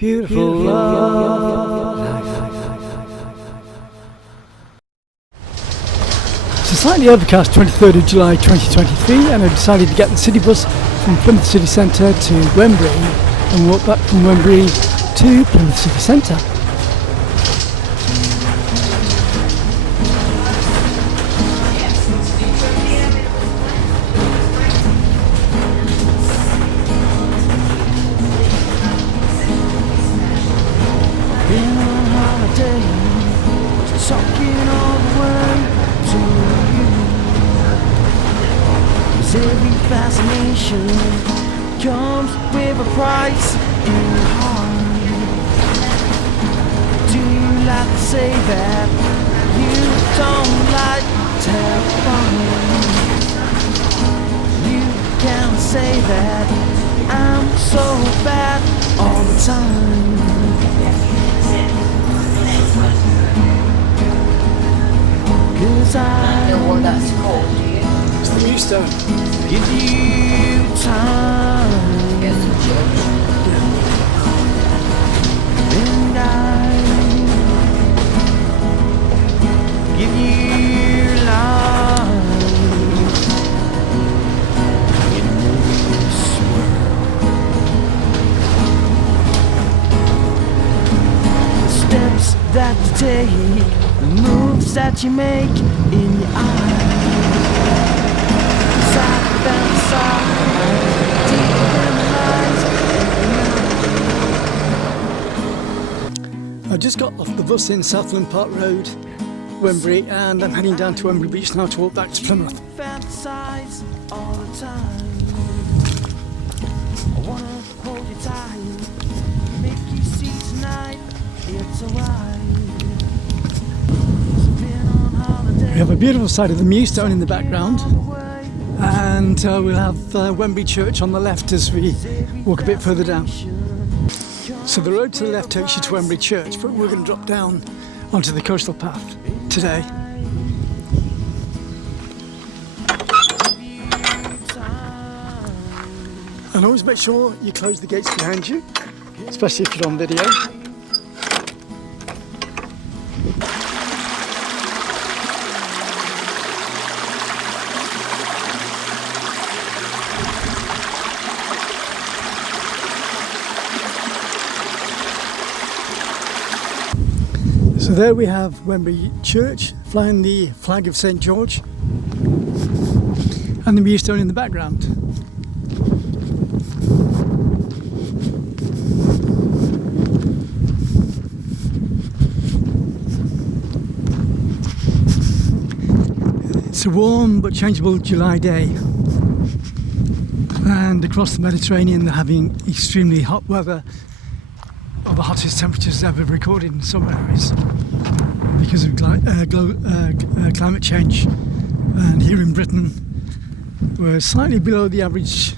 Beautiful love. It's a slightly overcast 23rd of July 2023, and I decided to get the city bus from Plymouth City Centre to Wembury and walk back from Wembury to Plymouth City Centre. Every fascination comes with a price in your heart. Do you like to say that you don't like to have fun? You can say that I'm so bad all the time. Cause I know what that's called, do you? It's the Mewstone. Give you time, Yes, the church. and I give you life in this world. The steps that you take, the moves that you make in your eyes. I just got off the bus in Southland Park Road, Wembury, and I'm heading down to Wembury Beach now to walk back to Plymouth. Fantasize all the time. I wanna hold you tight, make you see tonight it's alright. Been on holiday. We have a beautiful sight of the Mewstone in the background, and we'll have Wembury Church on the left as we walk a bit further down. So the road to the left takes you to Wembury Church, but we're going to drop down onto the coastal path today. And always make sure you close the gates behind you, especially if you're on video. So there we have Wembury Church, flying the flag of St George, and the Mewstone in the background. It's a warm but changeable July day, and across the Mediterranean they're having extremely hot weather, of the hottest temperatures ever recorded in some areas because of climate change. And here in Britain we're slightly below the average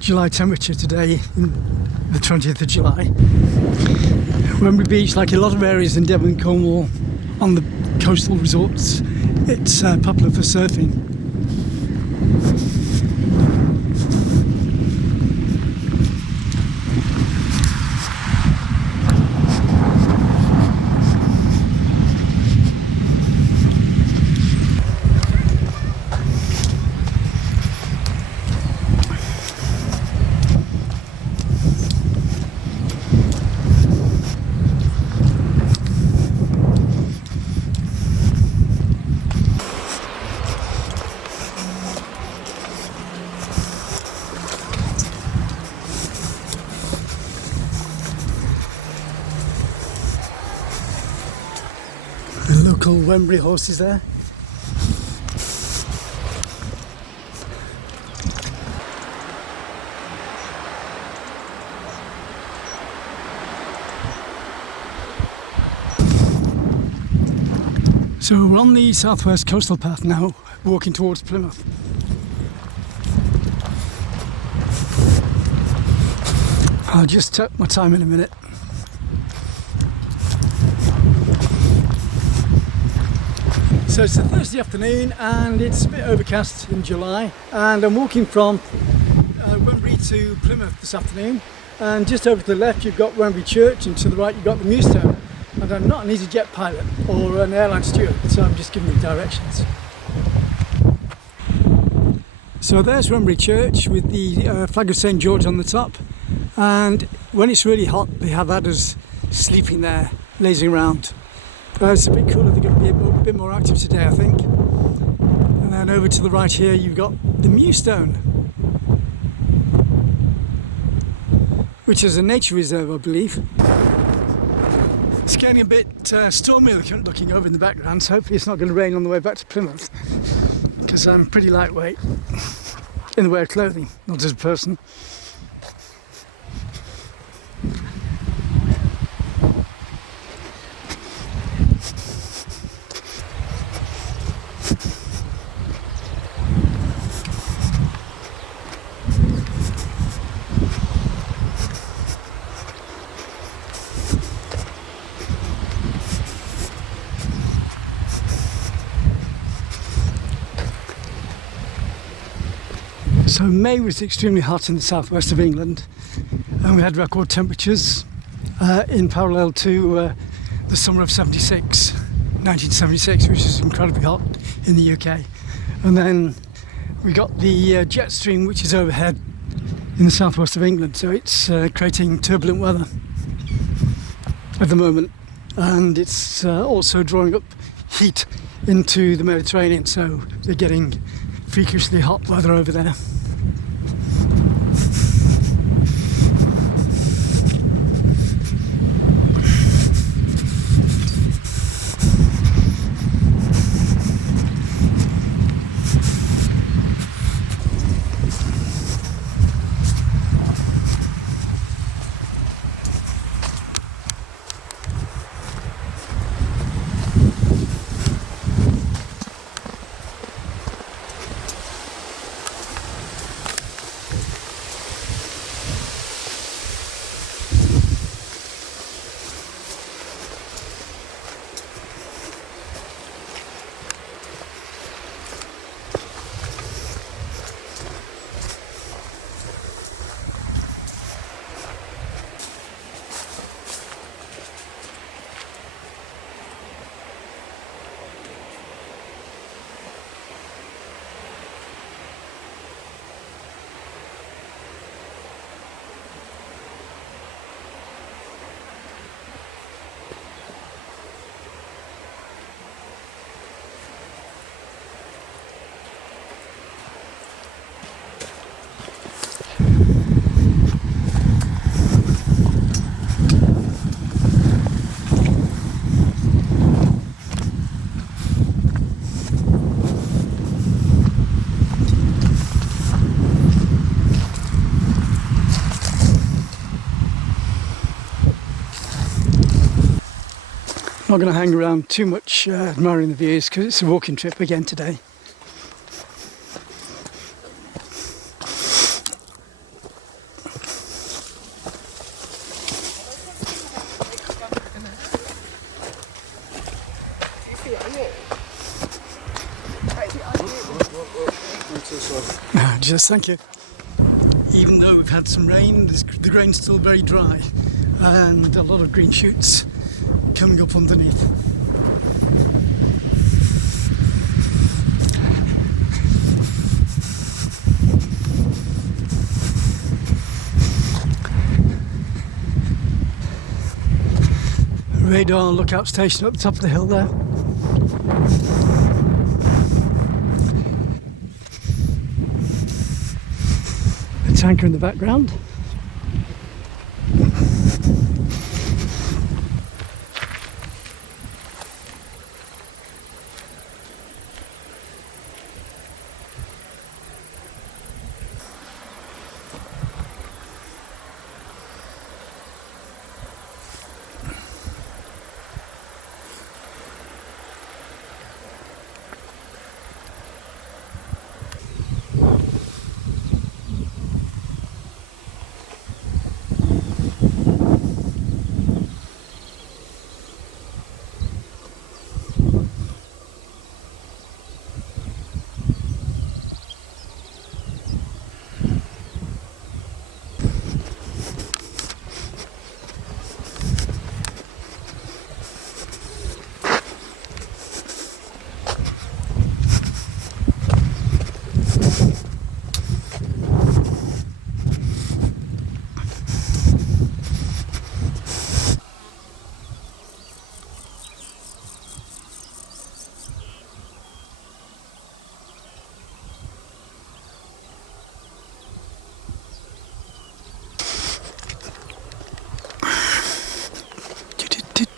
July temperature today, in the 20th of July. Wembury Beach, like a lot of areas in Devon and Cornwall on the coastal resorts, it's popular for surfing. The local Wembury horses there. So we're on the southwest coastal path now, walking towards Plymouth. I'll just take my time in a minute. So it's a Thursday afternoon and it's a bit overcast in July, and I'm walking from Wembury to Plymouth this afternoon, And just over to the left you've got Wembury Church, and to the right you've got the Mewstone. And I'm not an EasyJet pilot or an airline steward, so I'm just giving you directions. So there's Wembury Church with the flag of St George on the top, and when it's really hot they have adders sleeping there, lazing around. It's a bit cooler, they're going to be a bit more active today I think. And then over to the right here you've got the Mewstone, which is a nature reserve I believe. It's getting a bit stormy looking over in the background, so hopefully it's not going to rain on the way back to Plymouth, because I'm pretty lightweight in the way of clothing, not as a person. So May was extremely hot in the southwest of England, and we had record temperatures in parallel to the summer of 1976, which is incredibly hot in the UK. And then we got the jet stream, which is overhead in the southwest of England, so it's creating turbulent weather at the moment, and it's also drawing up heat into the Mediterranean, so they're getting freakishly hot weather over there. Not going to hang around too much admiring the views, because it's a walking trip again today. Just thank you. Even though we've had some rain, the grain's still very dry, and a lot of green shoots coming up underneath. Radar lookout station up the top of the hill there. A tanker in the background.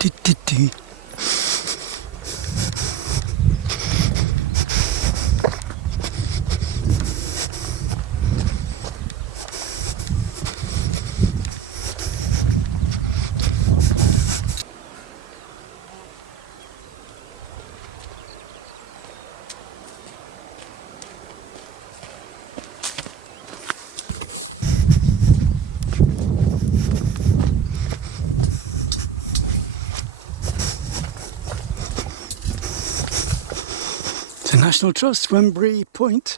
Do. The National Trust, Wembury Point,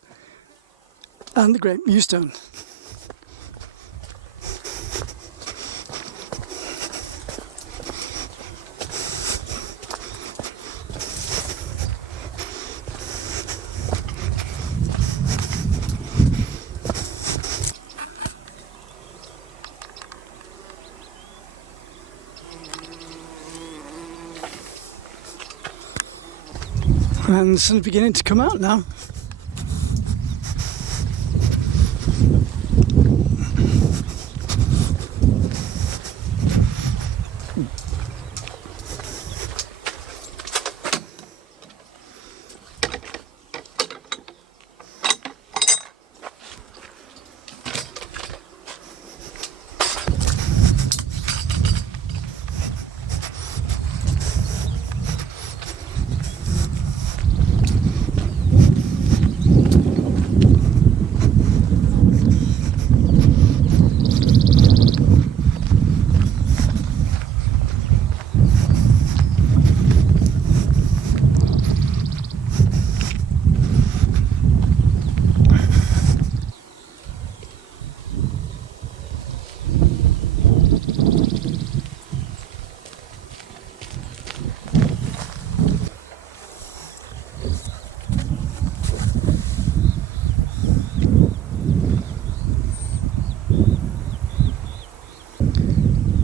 and the Great Mewstone. And the sun's beginning to come out now.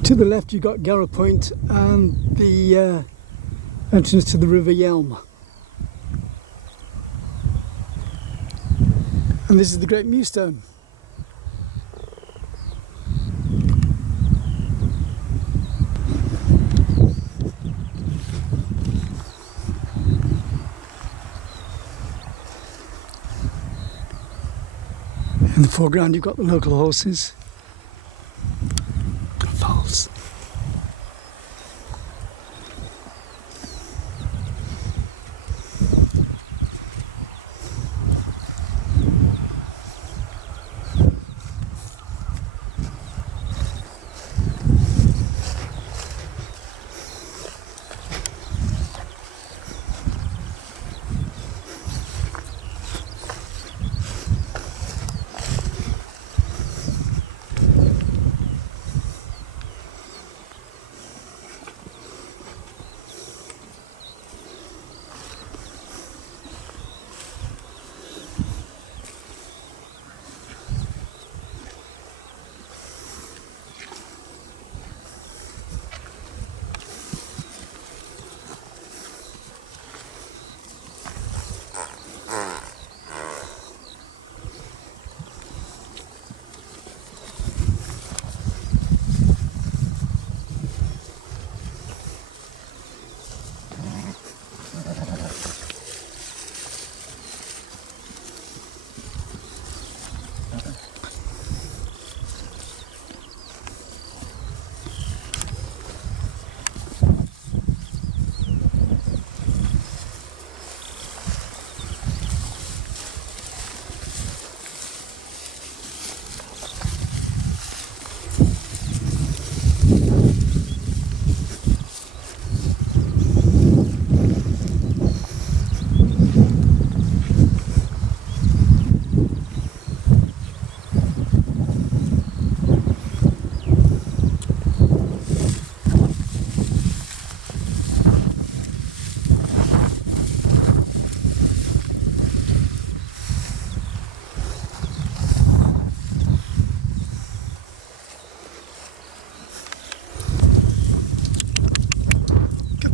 To the left you've got Garrow Point and the entrance to the River Yelm. And this is the Great Mewstone. In the foreground you've got the local horses. Falls.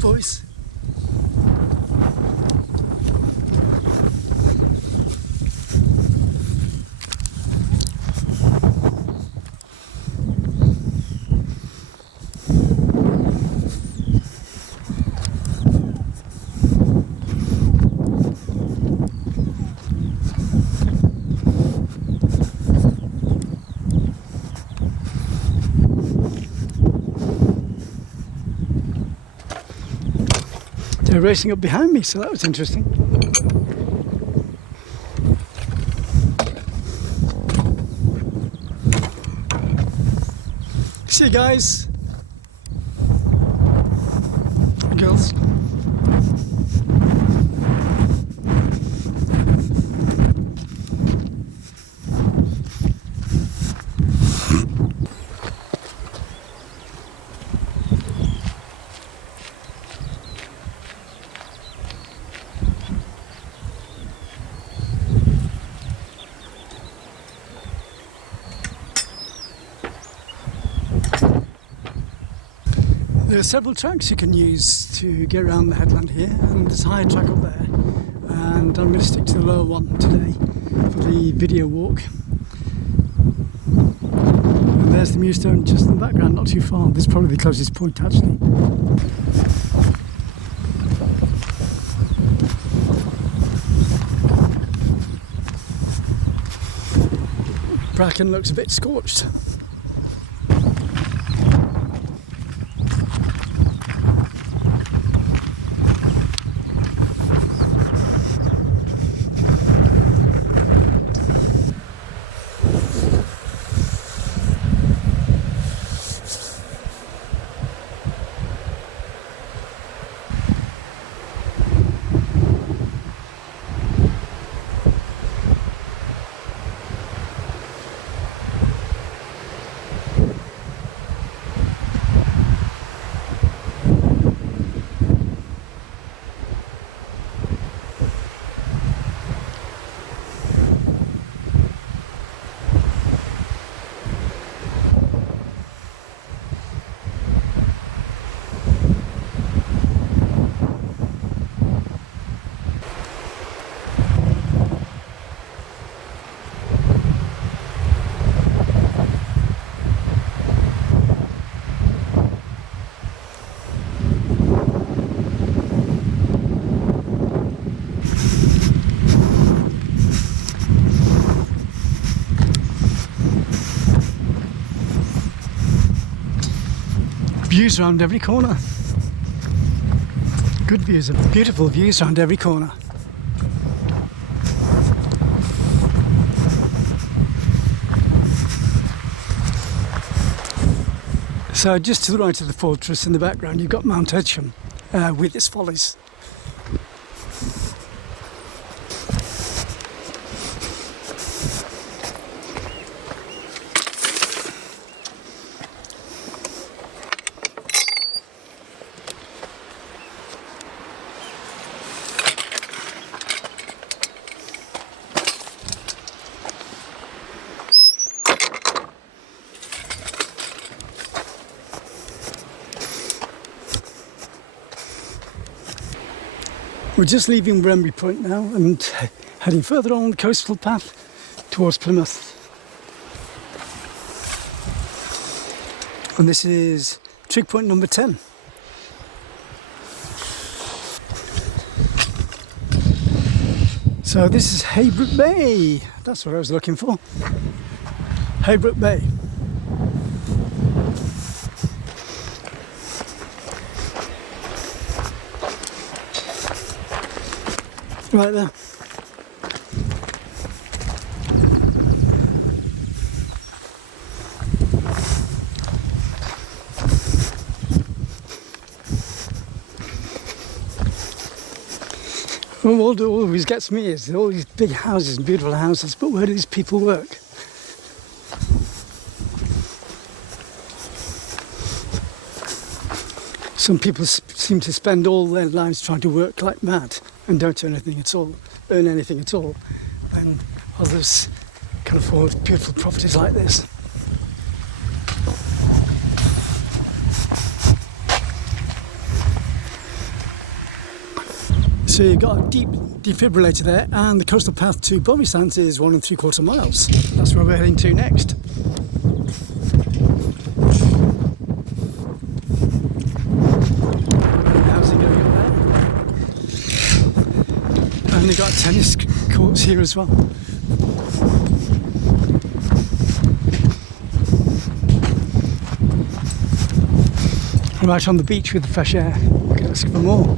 Boys. They're racing up behind me, so that was interesting. See you guys. Girls. There are several tracks you can use to get around the headland here, and there's a higher track up there, and I'm going to stick to the lower one today for the video walk. And there's the Mewstone just in the background, not too far. This is probably the closest point actually. Bracken looks a bit scorched. Views around every corner. Good views, beautiful views around every corner. So just to the right of the fortress in the background you've got Mount Edgecombe with its follies. We're just leaving Wembury Point now and heading further on the coastal path towards Plymouth. And this is trig point number 10. So this is Haybrook Bay. That's what I was looking for. Haybrook Bay. Right there. What always gets me is all these big houses and beautiful houses, but where do these people work? Some people seem to spend all their lives trying to work like mad and don't earn anything at all, and others can afford beautiful properties like this. So you've got a deep defibrillator there, and the coastal path to Bovsands is 1 3/4 miles. That's where we're heading to next. And they've got tennis courts here as well. Right on the beach with the fresh air. We can ask for more.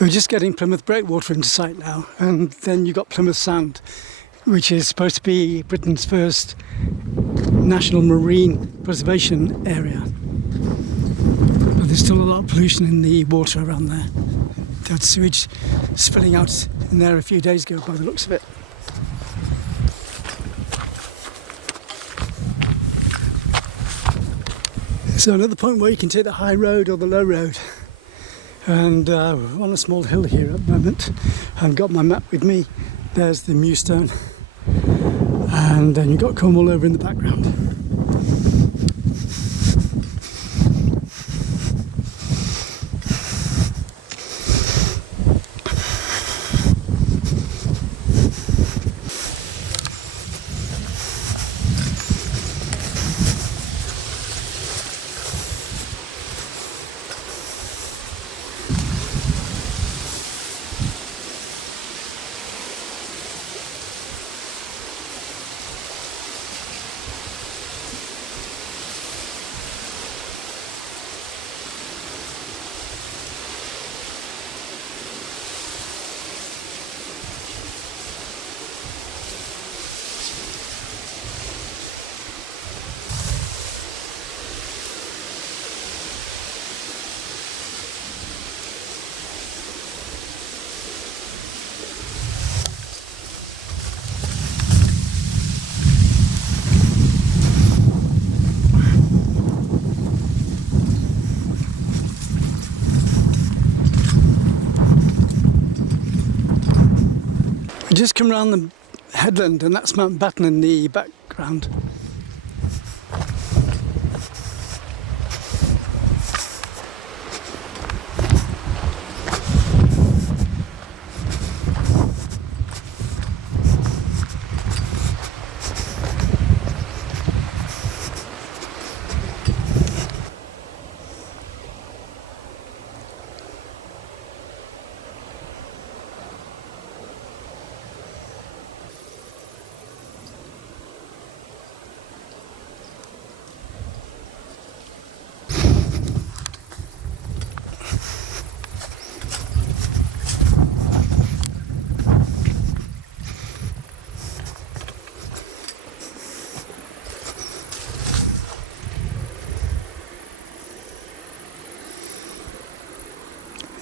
We're just getting Plymouth Breakwater into sight now, and then you've got Plymouth Sound, which is supposed to be Britain's first National Marine Preservation area. But there's still a lot of pollution in the water around there. They had sewage spilling out in there a few days ago by the looks of it. So another point where you can take the high road or the low road. And we're on a small hill here at the moment. I've got my map with me. There's the Mewstone. And then you've got Cornwall over in the background. Just come around the headland, and that's Mount Batten in the background.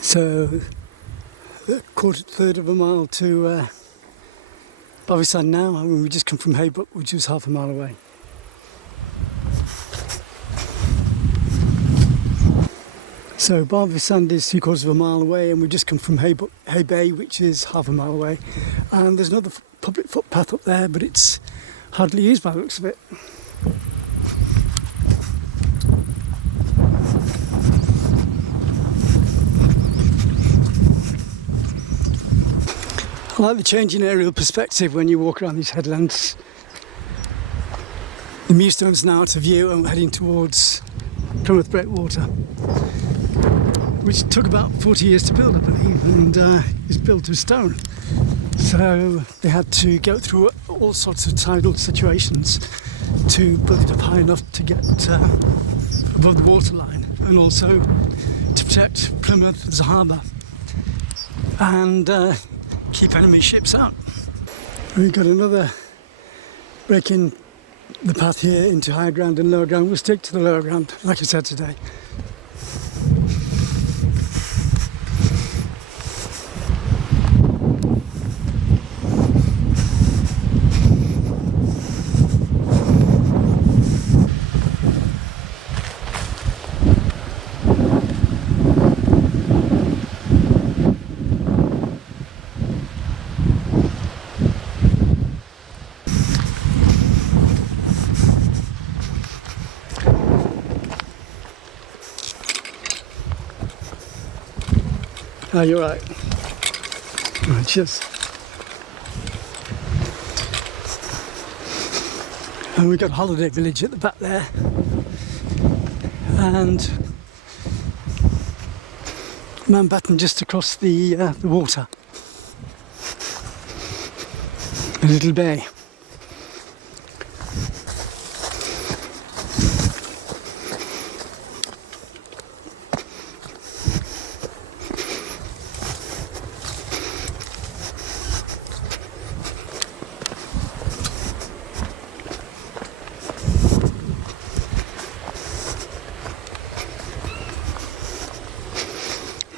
So, a third of a mile to Bovsands now. I mean, we just come from Haybrook, which was half a mile away. So Bovsands is 3/4 of a mile away, and we've just come from Hay Bay, which is half a mile away. And there's another public footpath up there, but it's hardly used by the looks of it. I like the change in aerial perspective when you walk around these headlands. The Mewstone's now out of view, and we're heading towards Plymouth Breakwater, which took about 40 years to build, I believe, and is built to stone. So they had to go through all sorts of tidal situations to build it up high enough to get above the waterline, and also to protect Plymouth as a harbour and keep enemy ships out. We've got another break in the path here into higher ground and lower ground. We'll stick to the lower ground, like I said today. Oh, you're right. Right, cheers. And we've got Holiday Village at the back there. And Mount Batten just across the water. A little bay.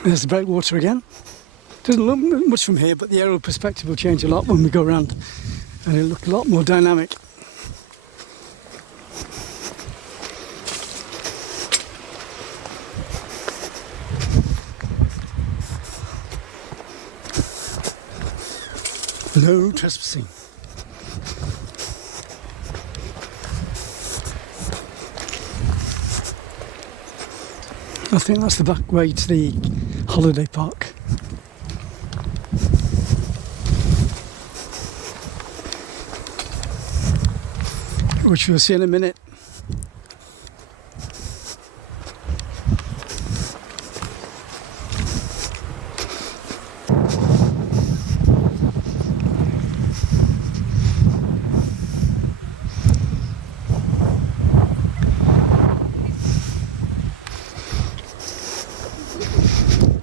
There's the breakwater again. Doesn't look much from here, but the aerial perspective will change a lot when we go around, and it'll look a lot more dynamic. No trespassing. I think that's the back way to the holiday park. Which we'll see in a minute.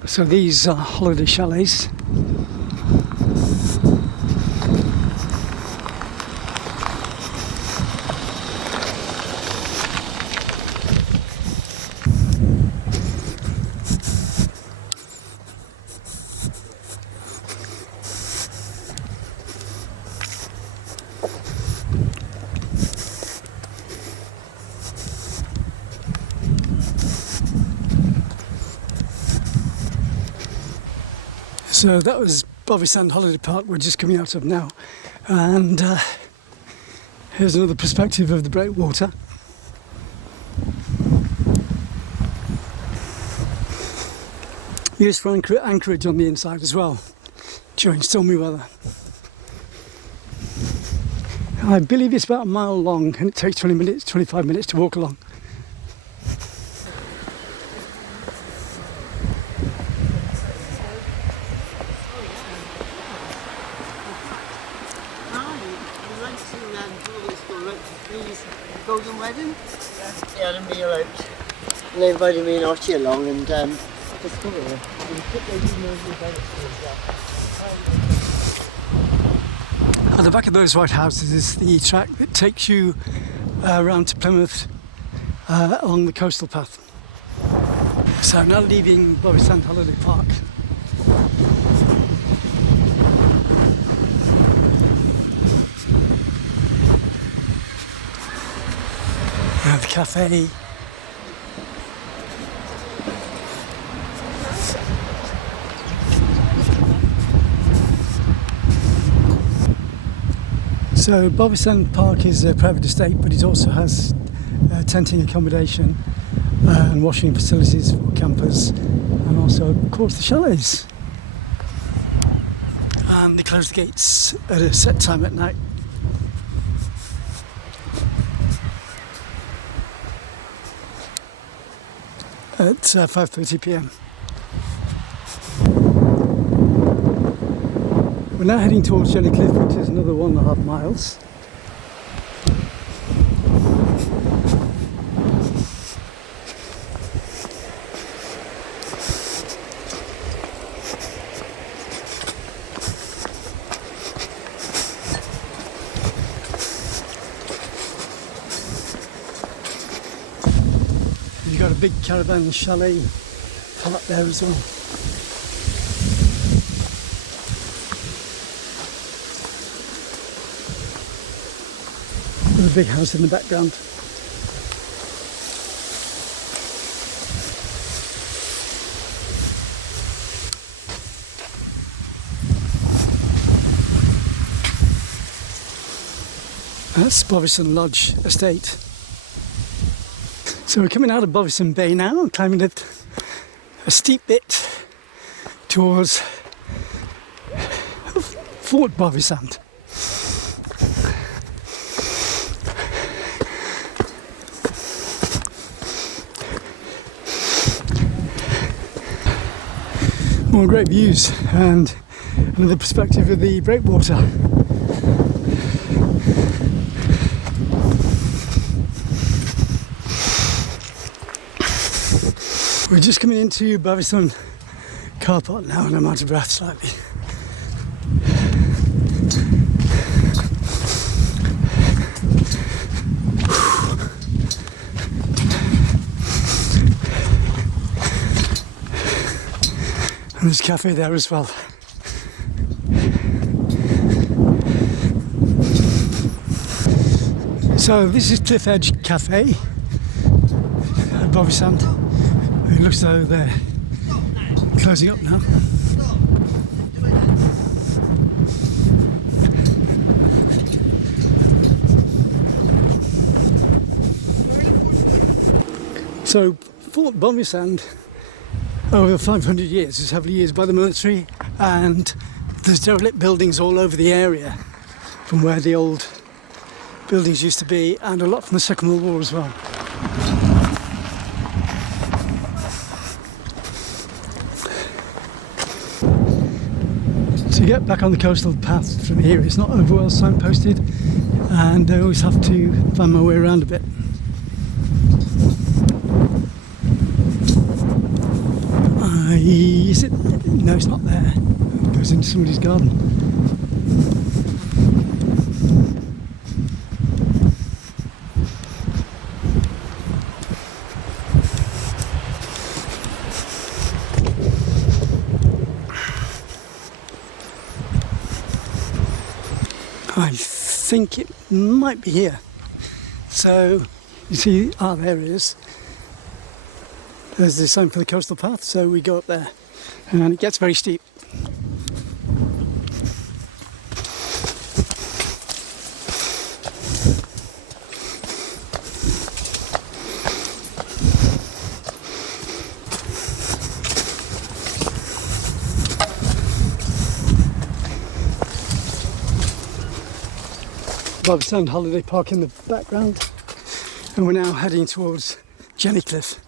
So these are holiday chalets. So that was Bovsands Holiday Park we're just coming out of now, and here's another perspective of the breakwater. Used for anchorage on the inside as well during stormy weather. I believe it's about a mile long and it takes 25 minutes to walk along. Golden wedding? Yeah, and me eloped. And they invited me and Archie along, and just come here. At the back of those white houses is the track that takes you around to Plymouth along the coastal path. So I'm now leaving Bovsands Holiday Park. The cafe. So Bovsands Park is a private estate, but it also has tenting accommodation and washing facilities for campers, and also, of course, the chalets. And they close the gates at a set time at night. At 5:30 p.m. We're now heading towards Jenny Cliff, which is another 1.5 miles. You've got a big caravan chalet park there as well. With a big house in the background. That's Bovsands Lodge Estate. So we're coming out of Bovsands Bay now and climbing a steep bit towards Fort Bovsands. More great views and another perspective of the breakwater. We're just coming into Bovsands car park now and I'm out of breath slightly. there's a cafe there as well. So this is Cliff Edge Cafe at Bovsands. It looks as though they're closing up now. So Fort Bovsands over 500 years was heavily used by the military, and there's derelict buildings all over the area from where the old buildings used to be, and a lot from the Second World War as well. To get back on the coastal path from here, it's not over well signposted, and I always have to find my way around a bit. Is it? No, it's not there. It goes into somebody's garden. I think it might be here. So, you see, there it is. There's the sign for the coastal path, so we go up there, and it gets very steep. Bovsands Holiday Park in the background, and we're now heading towards Jenny Cliff.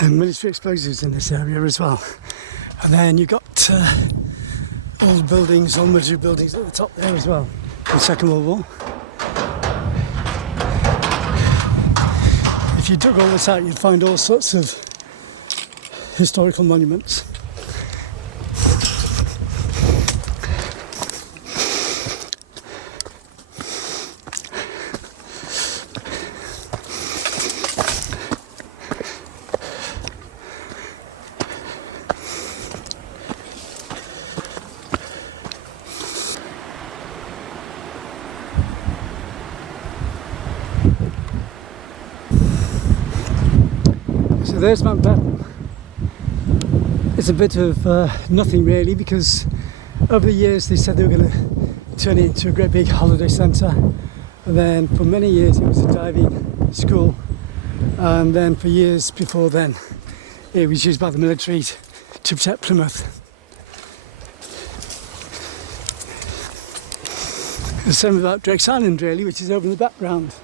And military explosives in this area as well. And then you've got old buildings, old military buildings at the top there as well, from the Second World War. If you dug all this out, you'd find all sorts of historical monuments. So there's Mount Batten. It's a bit of nothing really, because over the years they said they were going to turn it into a great big holiday centre, and then for many years it was a diving school, and then for years before then it was used by the military to protect Plymouth. The same about Drake's Island really, which is over in the background.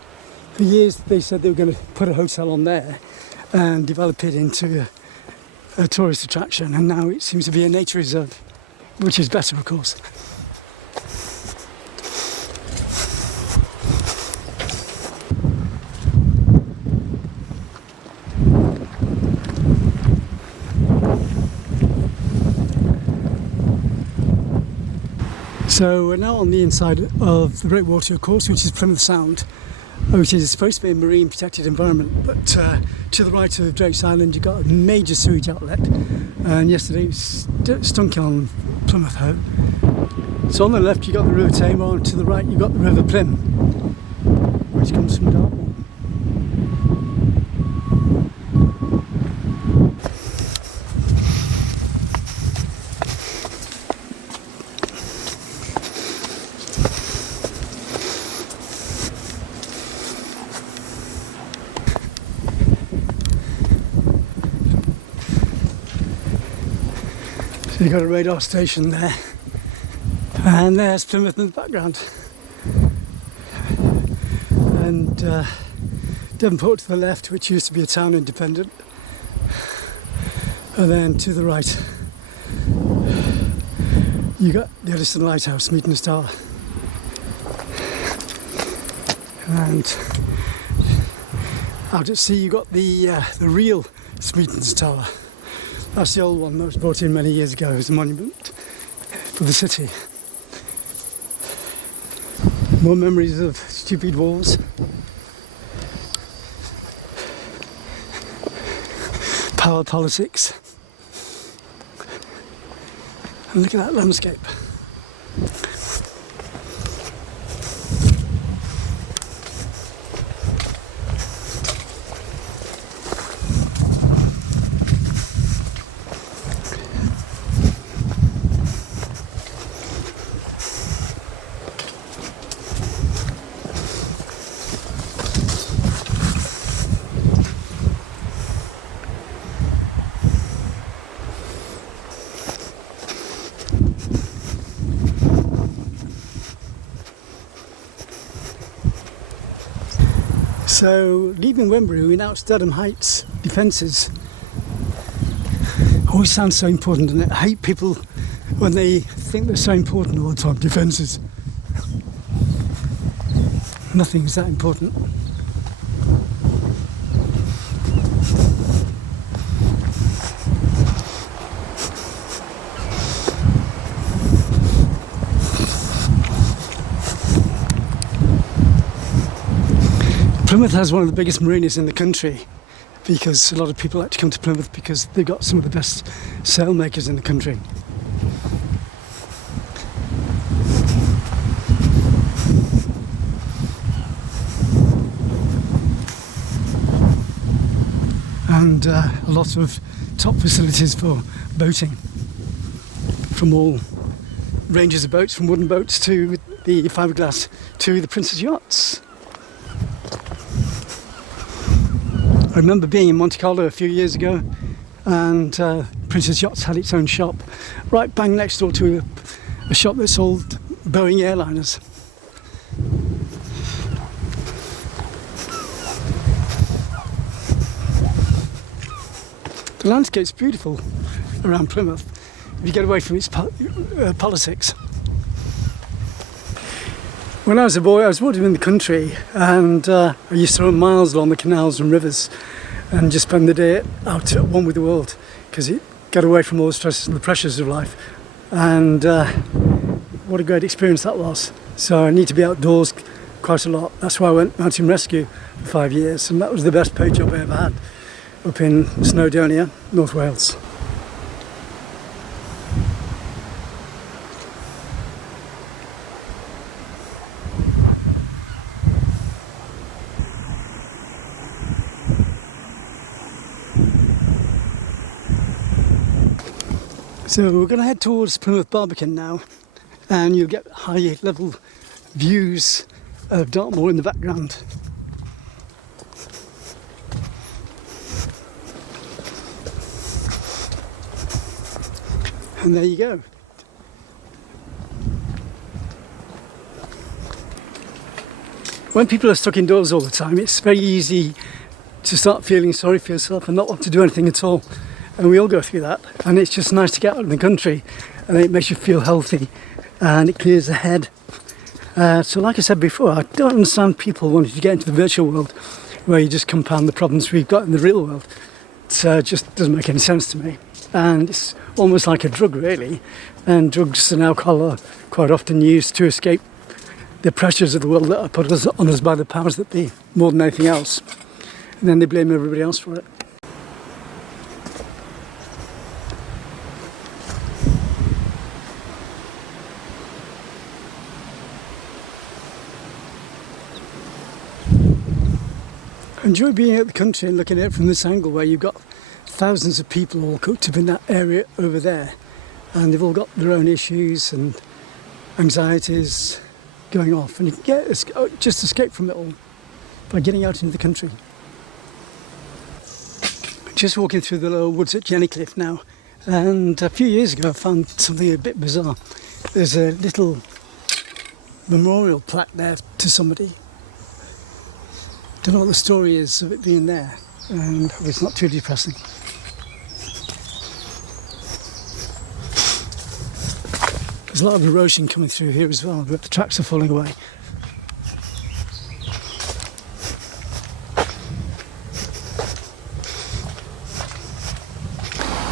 For years they said they were going to put a hotel on there and develop it into a tourist attraction, and now it seems to be a nature reserve, which is better of course. So we're now on the inside of the Breakwater, of course, which is Plymouth Sound, which is supposed to be a marine protected environment, but to the right of Drake's Island you've got a major sewage outlet, and yesterday it was stunk on Plymouth Hoe. So on the left you've got the River Tamar, and to the right you've got the River Plym, which comes from Dartmoor. So you've got a radar station there, and there's Plymouth in the background, and Devonport to the left, which used to be a town independent, and then to the right you got the Edison Lighthouse, Meeting's Tower, and out at sea you got the real Smeaton's Tower. That's the old one that was brought in many years ago as a monument for the city. More memories of stupid walls. Power politics. And look at that landscape. So, leaving Wembury, we now at Dedham Heights defences. Always sounds so important, and I hate people when they think they're so important all the time. Defences. Nothing's that important. Plymouth has one of the biggest marinas in the country, because a lot of people like to come to Plymouth because they've got some of the best sail makers in the country. And a lot of top facilities for boating, from all ranges of boats, from wooden boats to the fiberglass to the Princess yachts. I remember being in Monte Carlo a few years ago, and Princess Yachts had its own shop right bang next door to a shop that sold Boeing airliners. The landscape's beautiful around Plymouth if you get away from its politics. When I was a boy, I was brought up in the country, and I used to run miles along the canals and rivers and just spend the day out at one with the world, because it got away from all the stresses and the pressures of life. And what a great experience that was. So I need to be outdoors quite a lot. That's why I went mountain rescue for 5 years, and that was the best paid job I ever had, up in Snowdonia, North Wales. So we're going to head towards Plymouth Barbican now, and you'll get high level views of Dartmoor in the background. And there you go. When people are stuck indoors all the time, it's very easy to start feeling sorry for yourself and not want to do anything at all. And we all go through that, and it's just nice to get out in the country, and it makes you feel healthy and it clears the head. So like I said before, I don't understand people wanting to get into the virtual world where you just compound the problems we've got in the real world. It just doesn't make any sense to me, and it's almost like a drug really, and drugs and alcohol are quite often used to escape the pressures of the world that are put on us by the powers that be more than anything else, and then they blame everybody else for it. I enjoy being out the country and looking at it from this angle where you've got thousands of people all cooked up in that area over there, and they've all got their own issues and anxieties going off, and you can just escape from it all by getting out into the country. Just walking through the lower woods at Jennycliff now, and a few years ago I found something a bit bizarre. There's a little memorial plaque there to somebody. Don't know what the story is of it being there, and it's not too depressing. There's a lot of erosion coming through here as well, but the tracks are falling away.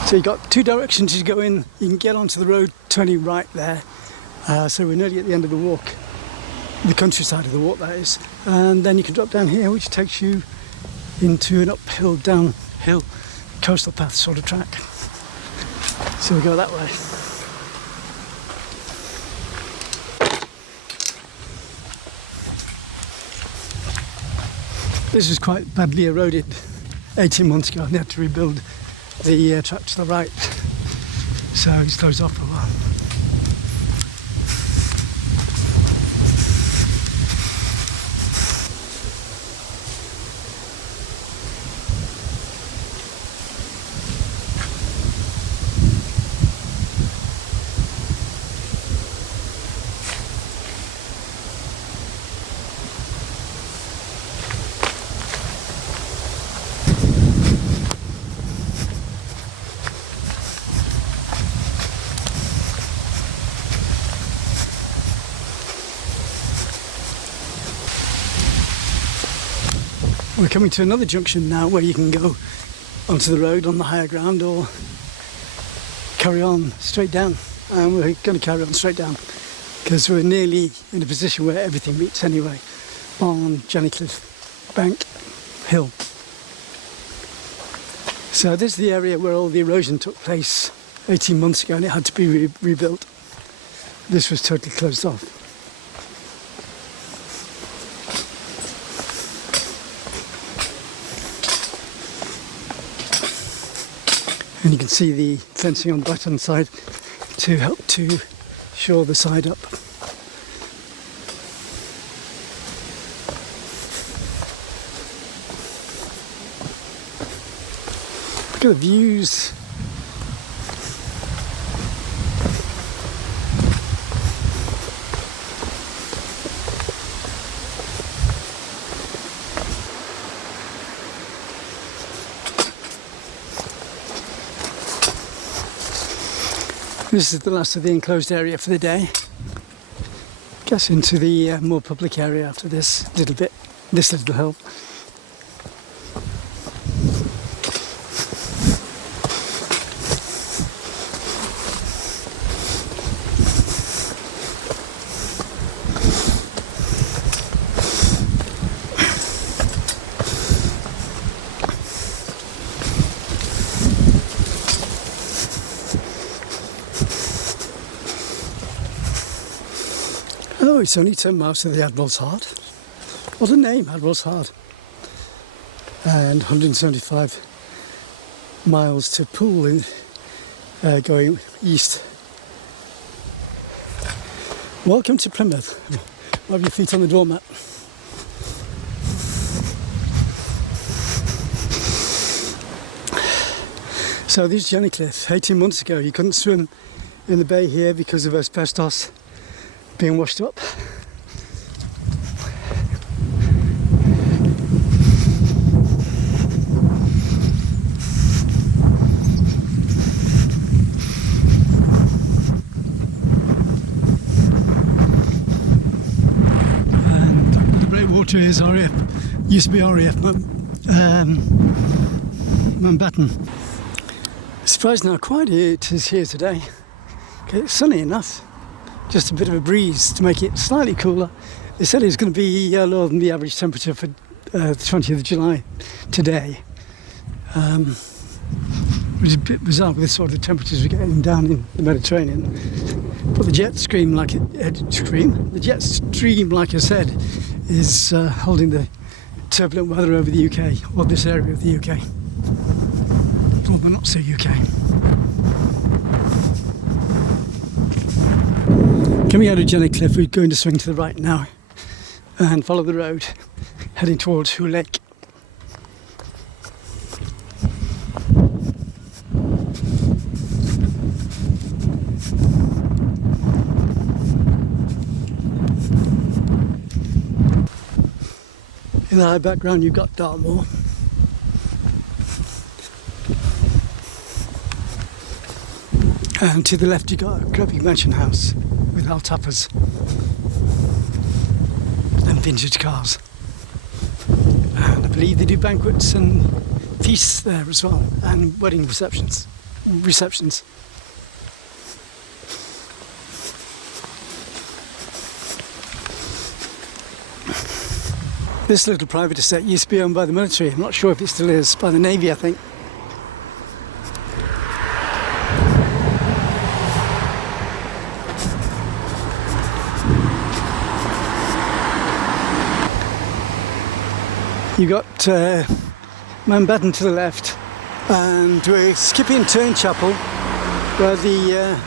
So you've got two directions to go in. You can get onto the road turning right there, so we're nearly at the end of the walk. the countryside of the walk, that is. And then you can drop down here, which takes you into an uphill, downhill coastal path sort of track. So we go that way. This was quite badly eroded 18 months ago, and they had to rebuild the track to the right, so it's closed off for a while. We're coming to another junction now where you can go onto the road on the higher ground or carry on straight down. And we're going to carry on straight down because we're nearly in a position where everything meets anyway on Jennycliff Bank Hill. So this is the area where all the erosion took place 18 months ago, and it had to be rebuilt. This was totally closed off. And you can see the fencing on the right hand side to help to shore the side up. Look at the views. This is the last of the enclosed area for the day. Gets into the more public area after this little bit, this little hill. Oh, it's only 10 miles to the Admiral's Heart. What a name, Admiral's Heart. And 175 miles to Poole in, going east. Welcome to Plymouth. Have your feet on the doormat. So this is Jennycliff. 18 months ago you couldn't swim in the bay here because of asbestos being washed up. And the breakwater is RAF, used to be RAF Mount Batten. Surprised how quiet it is here today. Okay, it's sunny enough. Just a bit of a breeze to make it slightly cooler. They said it was going to be lower than the average temperature for the 20th of July today. Which is a bit bizarre with the sort of temperatures we're getting down in the Mediterranean. But the jet stream, like I said, is holding the turbulent weather over the UK, or this area of the UK. Or the not so UK. Coming out of Jennycliff, we're going to swing to the right now and follow the road, heading towards Hooe Lake. In the high background you've got Dartmoor. And to the left you've got a grubby mansion house with altapas and vintage cars. And I believe they do banquets and feasts there as well, and wedding receptions. This little private estate used to be owned by the military. I'm not sure if it still is, by the Navy, I think. You got Mount Batten to the left, and we're skipping Turnchapel, where the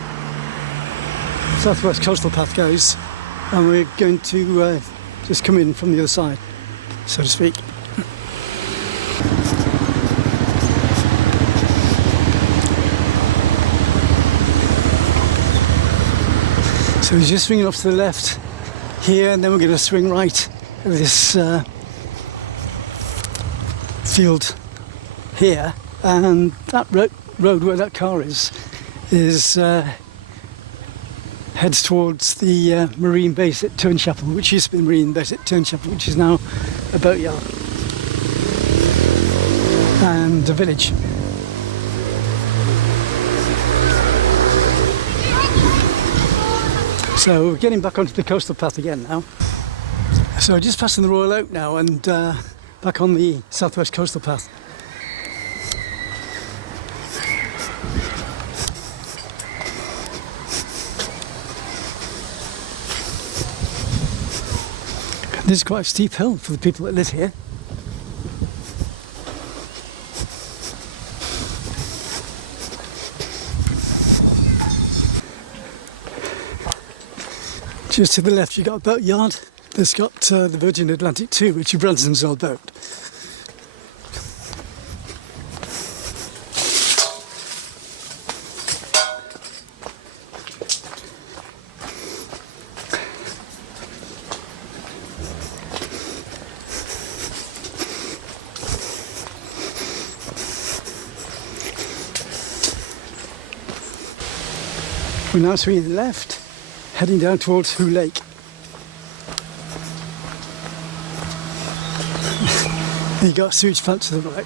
Southwest Coastal Path goes, and we're going to just come in from the other side, so to speak. So we're just swinging off to the left here, and then we're going to swing right at this field here, and that road where that car is heads towards the marine base at Turnchapel, which used to be the marine base at Turnchapel, which is now a boatyard and a village. So we're getting back onto the coastal path again now. So just passing the Royal Oak now, and back on the Southwest Coastal Path. This is quite a steep hill for the people that live here. Just to the left you've got a boatyard that's got the Virgin Atlantic 2, Richard Branson's old boat. We're now swinging left, heading down towards Hooe Lake. You got a sewage plant to the right.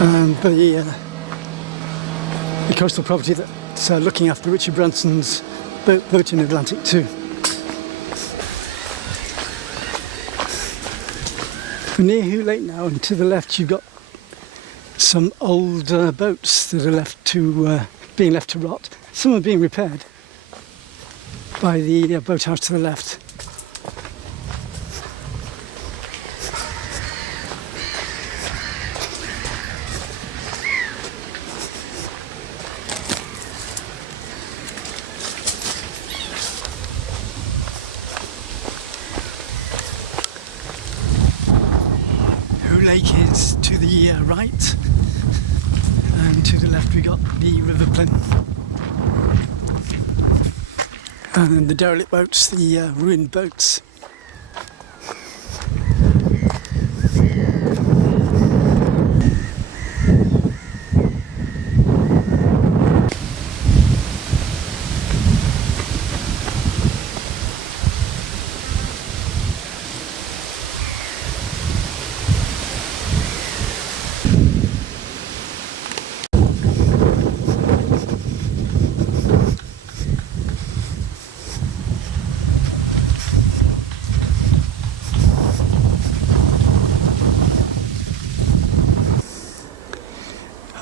And the coastal property that's looking after Richard Branson's boat, Virgin Atlantic 2. We're near Hooe Lake now, and to the left you've got some old boats that are being left to rot. Some are being repaired by the boathouse to the left. Hooe Lake is to the right, and to the left we got the River Plymouth. And then the derelict boats, the ruined boats.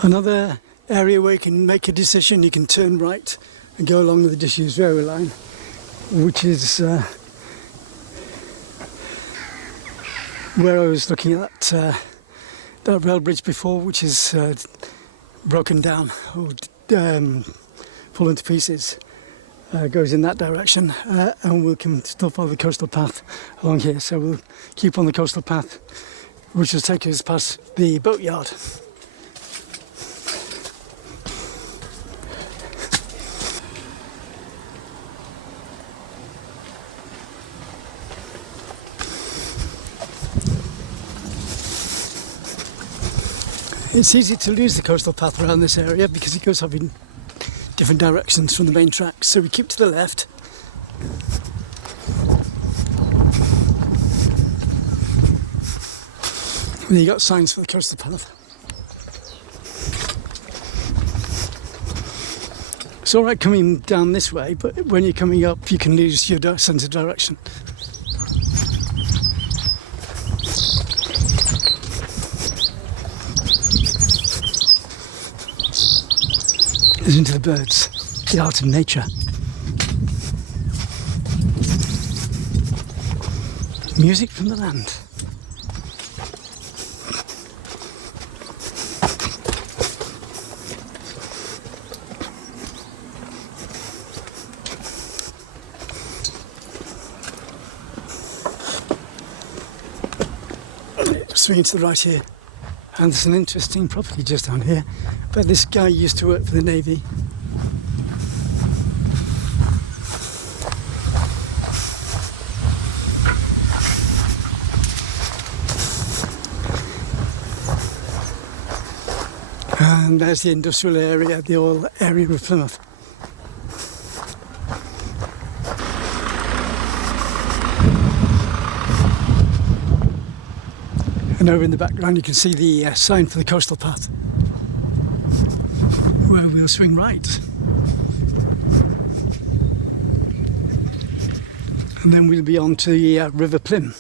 Another area where you can make a decision, you can turn right and go along the disused railway line, which is where I was looking at that rail bridge before, which is broken down or fallen to pieces. Goes in that direction, and we can still follow the coastal path along here. So we'll keep on the coastal path, which will take us past the boatyard. It's easy to lose the coastal path around this area because it goes off in different directions from the main tracks. So we keep to the left. And then you got signs for the coastal path. It's all right coming down this way, but when you're coming up, you can lose your sense of direction. Listen to the birds, the art of nature. Music from the land. Swinging to the right here, and there's an interesting property just down here. But this guy used to work for the Navy. And there's the industrial area, the oil area of Plymouth. And over in the background you can see the sign for the coastal path, where we'll swing right. And then we'll be on to the River Plym.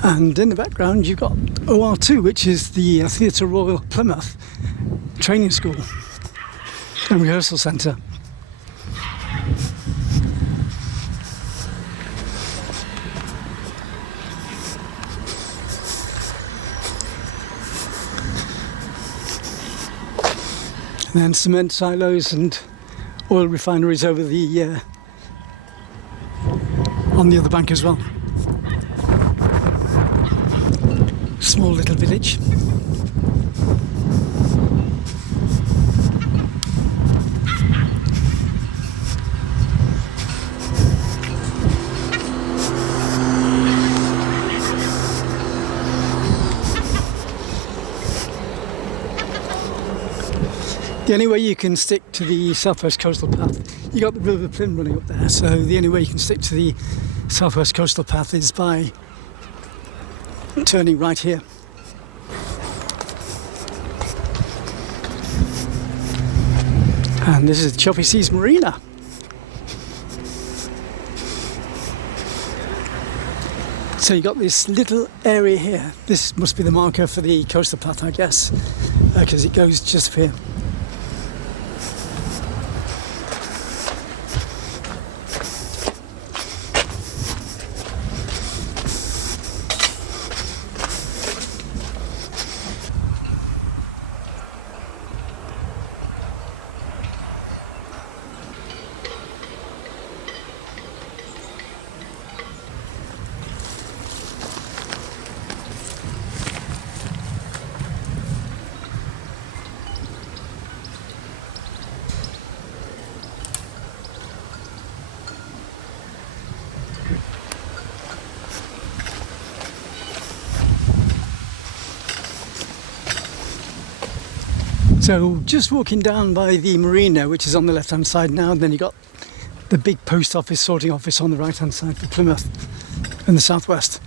And in the background you've got OR2, which is the Theatre Royal Plymouth training school and rehearsal centre. And then cement silos and oil refineries over the on the other bank as well. Small little village. The only way you can stick to the southwest coastal path, you got the River Plym running up there, so the only way you can stick to the southwest coastal path is by turning right here. And this is the Choppy Seas Marina. So you got this little area here. This must be the marker for the coastal path, I guess, because it goes just here. So just walking down by the marina, which is on the left hand side now, and then you got the big post office sorting office on the right hand side for Plymouth in the southwest.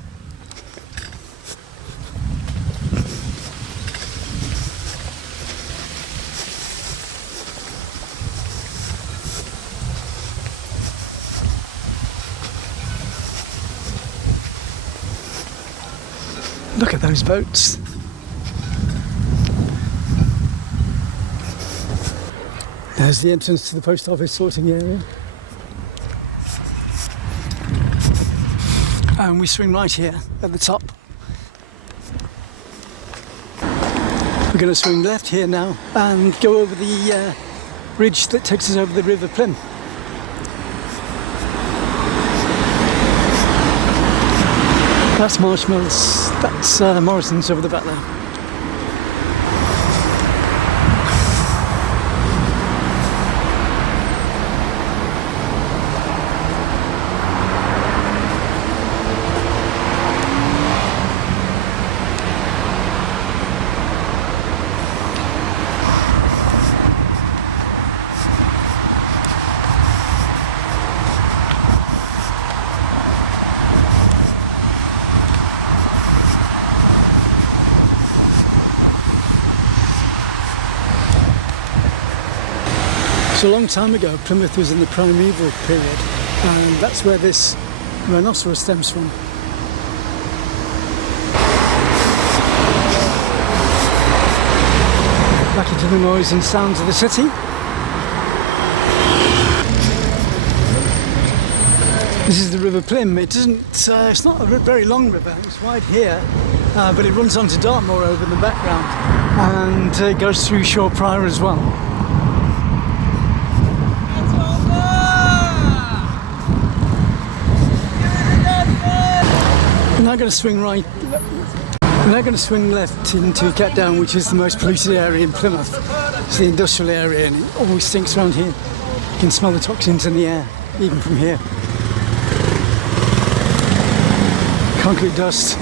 Look at those boats. There's the entrance to the post office sorting area. And we swing right here at the top. We're going to swing left here now and go over the bridge that takes us over the River Plym. That's Marshmallows, that's Morrison's over the back there. So a long time ago, Plymouth was in the primeval period, and that's where this rhinoceros stems from. Back into the noise and sounds of the city. This is the River Plym. It's not a very long river. It's wide here, but it runs onto Dartmoor over in the background, and it goes through Shaw Prior as well. We're now going to swing right. We're now going to swing left into Catdown, which is the most polluted area in Plymouth. It's the industrial area, and it always stinks around here. You can smell the toxins in the air, even from here. Concrete dust.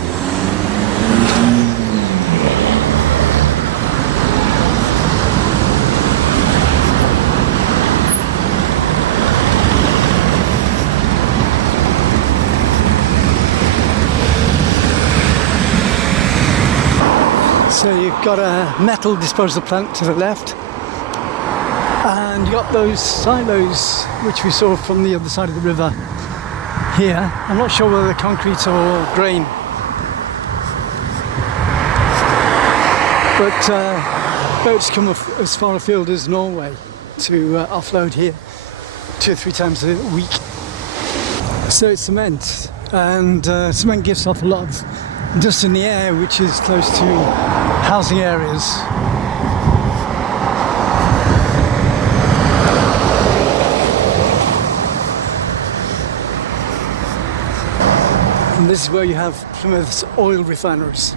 So you've got a metal disposal plant to the left, and you've got those silos which we saw from the other side of the river here. I'm not sure whether they're concrete or grain, but boats come as far afield as Norway to offload here 2 or 3 times a week. So it's cement, and cement gives off a lot of dust in the air, which is close to housing areas. And this is where you have Plymouth's oil refineries.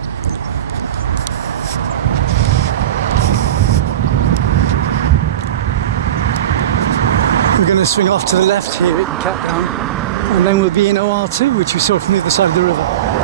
We're going to swing off to the left here at Catdown, and then we'll be in OR2, which we saw from the other side of the river.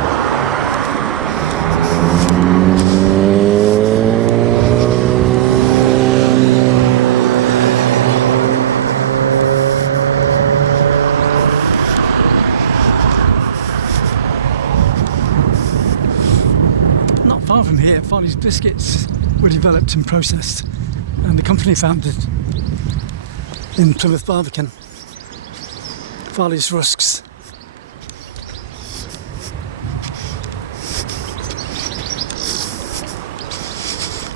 Farley's biscuits were developed and processed, and the company founded in Plymouth Barbican. Farley's rusks.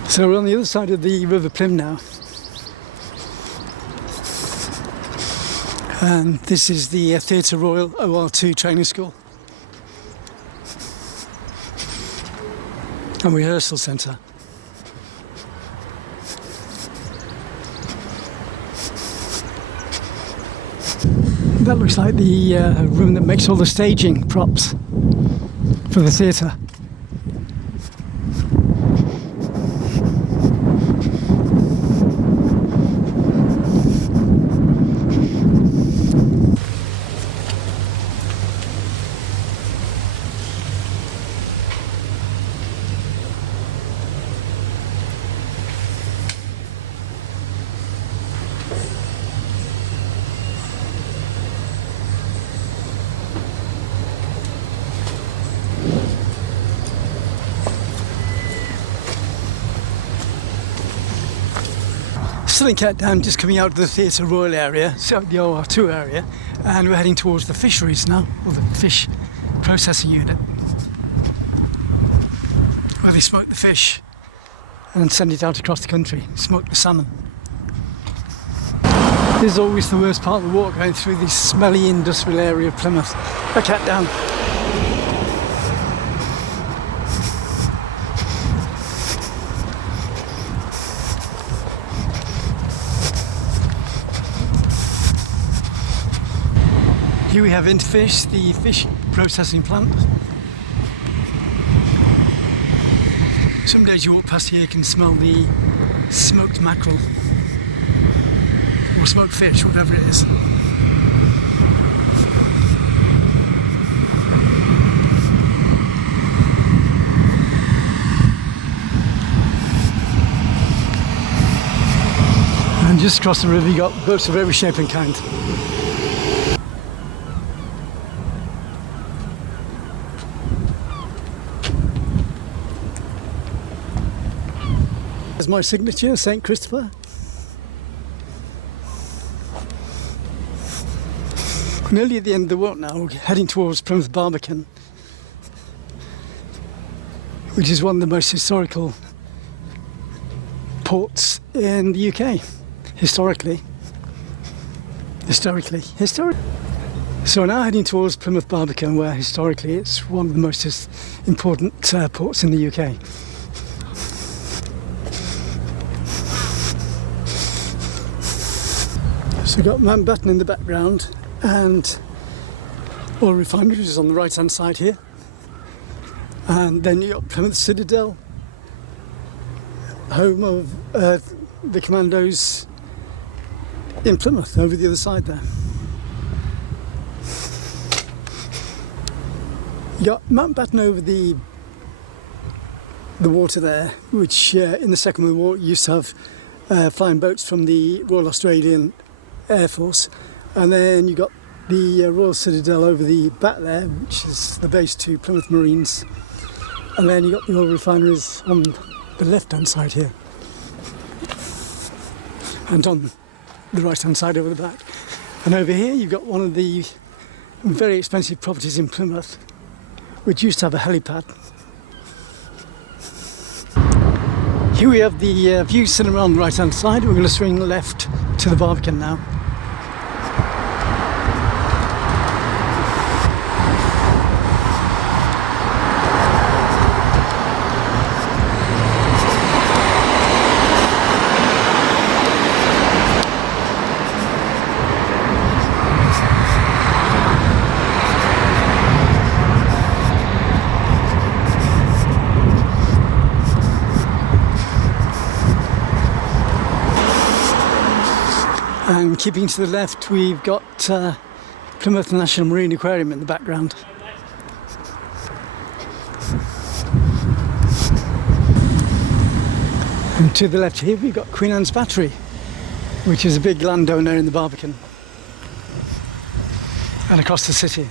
So we're on the other side of the River Plym now, and this is the Theatre Royal OR2 training school and rehearsal centre. That looks like the room that makes all the staging props for the theatre. Still in Catdown, just coming out of the Theatre Royal area, so the OR2 area, and we're heading towards the fisheries now, or the fish processing unit, where they smoke the fish and send it out across the country, smoke the salmon. This is always the worst part of the walk, going through this smelly industrial area of Plymouth, Catdown. Here we have Interfish, the fish processing plant. Some days you walk past here, you can smell the smoked mackerel or smoked fish, whatever it is. And just across the river you got boats of every shape and kind. There's my signature, St. Christopher. nearly at the end of the walk now. We're heading towards Plymouth Barbican, which is one of the most historical ports in the UK, historically. So we're now heading towards Plymouth Barbican, where historically it's one of the most important ports in the UK. So we've got Mount Batten in the background, and oil refineries on the right hand side here. And then you've got Plymouth Citadel, home of the commandos in Plymouth, over the other side there. You got Mount Batten over the water there, which in the Second World War used to have flying boats from the Royal Australian Air Force, and then you got the Royal Citadel over the back there, which is the base to Plymouth Marines, and then you got the oil refineries on the left hand side here, and on the right hand side over the back. And over here you've got one of the very expensive properties in Plymouth, which used to have a helipad. Here we have the view cinema on the right hand side. We're going to swing left to the Barbican now. And keeping to the left, we've got Plymouth National Marine Aquarium in the background. And to the left here, we've got Queen Anne's Battery, which is a big landowner in the Barbican and across the city.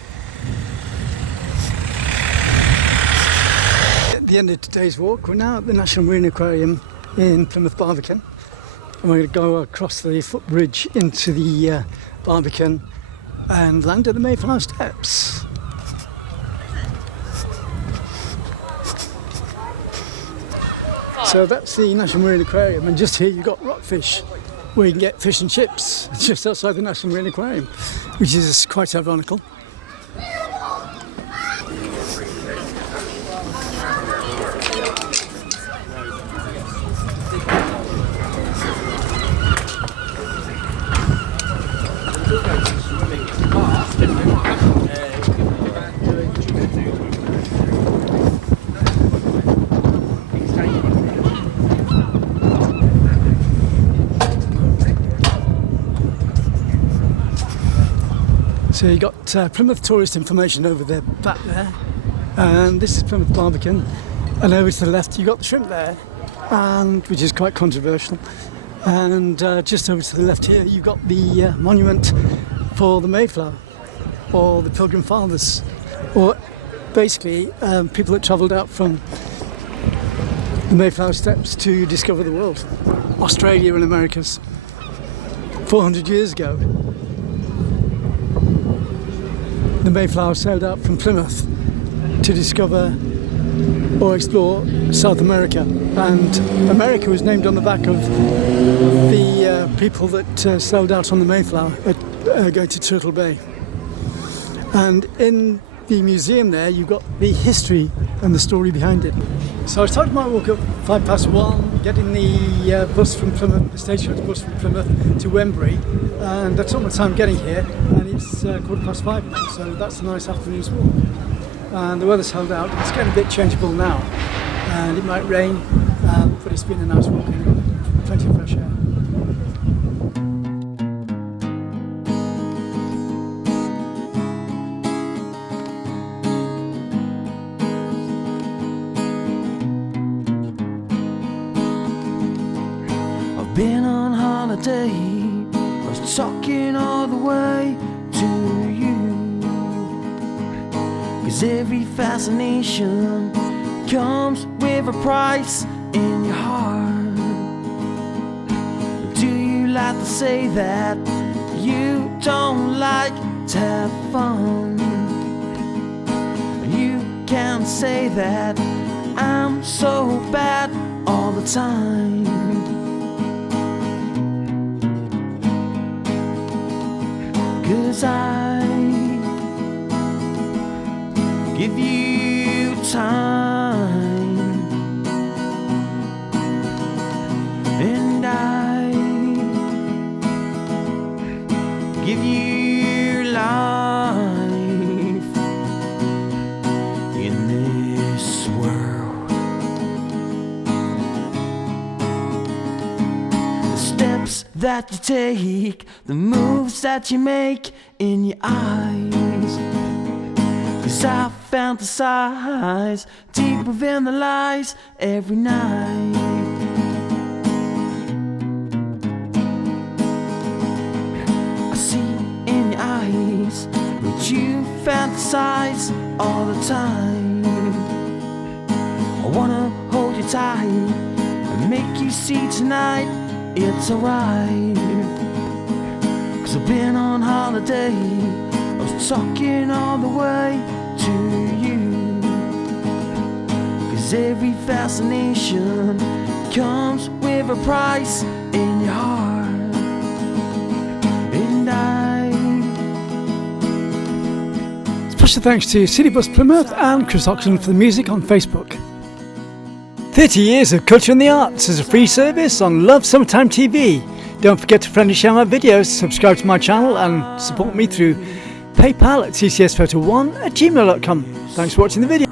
At the end of today's walk, we're now at the National Marine Aquarium in Plymouth Barbican. And we're going to go across the footbridge into the Barbican and land at the Mayflower steps. So that's the National Marine Aquarium, and just here you've got rockfish, where you can get fish and chips just outside the National Marine Aquarium, which is quite ironical. So you got Plymouth tourist information over there, back there, and this is Plymouth Barbican, and over to the left you got the shrimp there, and which is quite controversial, and just over to the left here you've got the monument for the Mayflower, or the Pilgrim Fathers, or basically people that travelled out from the Mayflower steps to discover the world, Australia and Americas, 400 years ago. The Mayflower sailed out from Plymouth to discover or explore South America, and America was named on the back of the people that sailed out on the Mayflower going to Turtle Bay. And in the museum there you've got the history and the story behind it. So I started my walk at 1:05, getting the bus from Plymouth, the stagecoach bus from Plymouth to Wembury, and I took my time getting here, and it's 5:15 now, so that's a nice afternoon's walk. And the weather's held out. It's getting a bit changeable now, and it might rain, but it's been a nice walk anyway. Plenty of fresh air. Been on holiday, I was talking all the way to you, 'cause every fascination comes with a price in your heart. Do you like to say that you don't like to have fun. You can't say that I'm so bad all the time. 'Cause I give you time, and I give you life in this world. The steps that you take, the moves that you make in your eyes, 'cause I fantasize deep within the lies every night. I see in your eyes that you fantasize all the time. I wanna hold you tight and make you see tonight it's alright. 'Cause I've been on holiday, I was talking all the way to you. 'Cause every fascination comes with a price in your heart. And Special thanks to City Bus Plymouth and Chris Oxon for the music on Facebook. 30 years of culture and the arts as a free service on Love Summertime TV. Don't forget to friendly share my videos, subscribe to my channel and support me through PayPal at tcsphoto1@gmail.com. Thanks for watching the video.